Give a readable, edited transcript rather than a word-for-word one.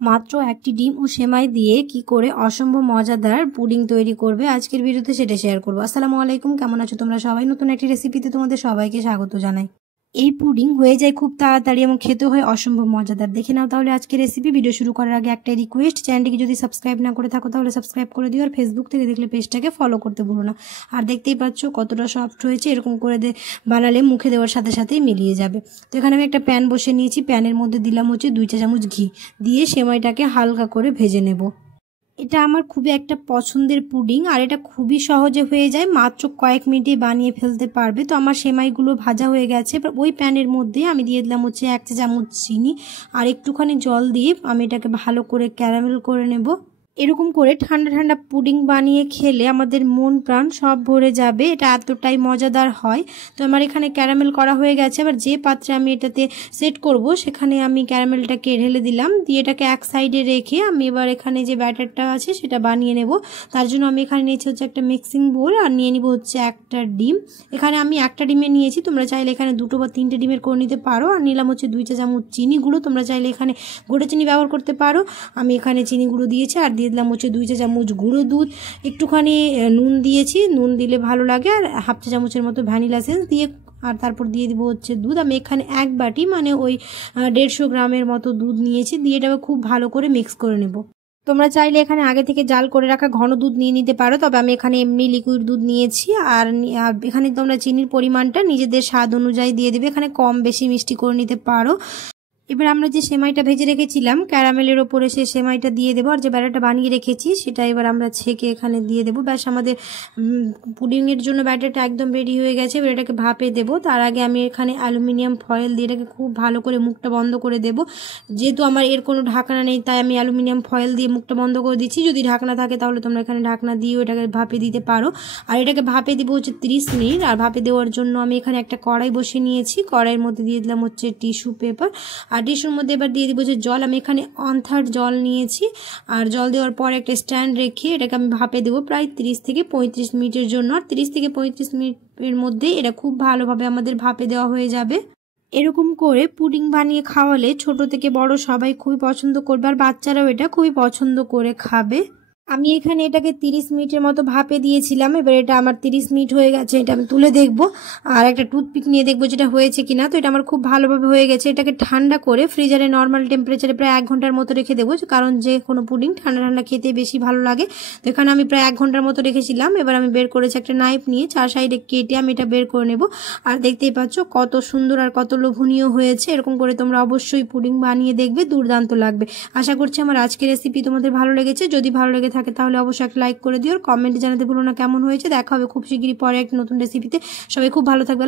মাত্র একটি ডিম ও সেমাই দিয়ে কি করে অসম্ভব মজাদার পুডিং তৈরি করবে আজকের ভিডিওতে সেটা শেয়ার করবো। আসসালামু আলাইকুম, কেমন আছো তোমরা সবাই? নতুন একটি রেসিপিতে তোমাদের সবাইকে স্বাগত জানাই। এই পুডিং হয়ে যায় খুব তাড়াতাড়ি এবং খেতে হয় অসম্ভব মজাদার। দেখে নাও তাহলে আজকের রেসিপি। ভিডিও শুরু করার আগে একটা রিকোয়েস্ট, চ্যানেলটিকে যদি সাবস্ক্রাইব না করে থাকো তাহলে সাবস্ক্রাইব করে দিও, আর ফেসবুক থেকে দেখলে পেজটাকে ফলো করতে ভুলো না। আর দেখতেই পাচ্ছ কতটা সফট হয়েছে, এরকম করে বানালে মুখে দেওয়ার সাথে সাথেই মিলিয়ে যাবে। তো এখানে আমি একটা প্যান বসে নিয়েছি, প্যানের মধ্যে দিলাম 2 চা চামচ ঘি, দিয়ে সেমাইটাকে হালকা করে ভেজে নেব। এটা আমার খুবই একটা পছন্দের পুডিং, আর এটা খুবই সহজে হয়ে যায়, মাত্র কয়েক মিনিটে বানিয়ে ফেলতে পারবে। তো আমার সেমাইগুলো ভাজা হয়ে গেছে। ওই প্যানের মধ্যে আমি দিয়ে দিলাম 1 চা চামচ চিনি আর একটুখানি জল দিয়ে আমি এটাকে ভালো করে ক্যারামেল করে নেব। এরকম করে ঠান্ডা ঠান্ডা পুডিং বানিয়ে খেলে আমাদের মন প্রাণ সব ভরে যাবে, এটা এতটাই মজাদার হয়। তো আমার এখানে ক্যারামেল করা হয়ে গেছে। এবার যে পাত্রে আমি এটাতে সেট করব সেখানে আমি ক্যারামেলটাকে ঢেলে দিলাম, দিয়ে এটাকে এক সাইডে রেখে আমি এবার এখানে যে ব্যাটারটা আছে সেটা বানিয়ে নেব। তার জন্য আমি এখানে নিয়েছি একটা মিক্সিং বোল, আর নিয়ে নিব একটা ডিম। এখানে আমি একটা ডিমে নিয়েছি, তোমরা চাইলে এখানে 2 বা 3টে ডিমের করে নিতে পারো। আর নিলাম 2 চা চামচ চিনি গুঁড়ো, তোমরা চাইলে এখানে গুঁড়ো চিনি ব্যবহার করতে পারো। আমি এখানে চিনি গুঁড়ো দিয়েছি, আর দিয়ে দিলাম 2 চা চামচ গুঁড়ো দুধ, একটুখানি নুন দিয়েছি, নুন দিলে ভালো লাগে, আর হাফ চা চামচের মতো ভ্যানিলা এসেন্স দিয়ে, আর তারপর দিয়ে দিব দুধ। আমি এখানে 1 বাটি মানে ওই 150 গ্রামের মতো দুধ নিয়েছি, দিয়ে এটাকে খুব ভালো করে মিক্স করে নেব। তোমরা চাইলে এখানে আগে থেকে জাল করে রাখা ঘন দুধ নিয়ে নিতে পারো, তবে আমি এখানে এমনি লিকুইড দুধ নিয়েছি। আর এখানে তোমরা চিনির পরিমাণটা নিজেদের স্বাদ অনুযায়ী দিয়ে দেবে, এখানে কম বেশি মিষ্টি করে নিতে পারো। এবার আমরা যে সেমাইটা ভেজে রেখেছিলাম ক্যারামেলের ওপরে সেই সেমাইটা দিয়ে দেবো, আর যে ব্যাটারটা বানিয়ে রেখেছি সেটা এবার আমরা ছেঁকে এখানে দিয়ে দেবো। ব্যাস, আমাদের পুডিংয়ের জন্য ব্যাটারটা একদম রেডি হয়ে গেছে। এবার এটাকে ভাপে দেবো। তার আগে আমি এখানে অ্যালুমিনিয়াম ফয়েল দিয়ে এটাকে খুব ভালো করে মুখটা বন্ধ করে দেবো। যেহেতু আমার এর কোনো ঢাকনা নেই তাই আমি অ্যালুমিনিয়াম ফয়েল দিয়ে মুখটা বন্ধ করে দিচ্ছি। যদি ঢাকনা থাকে তাহলে তোমরা এখানে ঢাকনা দিয়েও এটাকে ভাপে দিতে পারো। আর এটাকে ভাপে দিব 30 মিনিট। আর ভাপে দেওয়ার জন্য আমি এখানে একটা কড়াই বসে নিয়েছি, কড়াইয়ের মধ্যে দিয়ে দিলাম টিস্যু পেপার, আর টিস্যুর মধ্যে এবার দিয়ে দিব জল। আমি এখানে 1/3 জল নিয়েছি, আর জল দেওয়ার পর একটা স্ট্যান্ড রেখে এটাকে আমি ভাপে দেবো প্রায় 30 থেকে 35 মিনিটের জন্য। আর 30 থেকে 35 মিনিটের মধ্যে এটা খুব ভালোভাবে আমাদের ভাপে দেওয়া হয়ে যাবে। এরকম করে পুডিং বানিয়ে খাওয়ালে ছোট থেকে বড় সবাই খুবই পছন্দ করবে, আর বাচ্চারাও এটা খুবই পছন্দ করে খাবে। আমি এখানে এটাকে 30 মিনিটের মতো ভাপে দিয়েছিলাম। এবার এটা আমার 30 মিনিট হয়ে গেছে, এটা আমি তুলে দেখব আর একটা টুথপিক নিয়ে দেখবো যেটা হয়েছে কিনা। তো এটা আমার খুব ভালোভাবে হয়ে গেছে। এটাকে ঠান্ডা করে ফ্রিজারে নর্মাল টেম্পারেচারে প্রায় 1 ঘন্টার মতো রেখে দেবো, কারণ যে কোনো পুডিং ঠান্ডা ঠান্ডা খেতে বেশি ভালো লাগে। তো এখানে আমি প্রায় 1 ঘন্টার মতো রেখেছিলাম। এবার আমি বের করেছি একটা নাইফ নিয়ে, 4 সাইডে কেটে আমি এটা বের করে নেব। আর দেখতেই পাচ্ছ কত সুন্দর আর কত লোভনীয় হয়েছে। এরকম করে তোমরা অবশ্যই পুডিং বানিয়ে দেখবে, দুর্দান্ত লাগবে। আশা করছি আমার আজকের রেসিপি তোমাদের ভালো লেগেছে। যদি ভালো লেগে থাকে তাহলে অবশ্যই একটা লাইক করে দিও, আর কমেন্টে জানাতে ভুলো না কেমন হয়েছে। দেখা হবে খুব শিগগিরই পরে একটা নতুন রেসিপিতে। সবাই খুব ভালো থাকবে।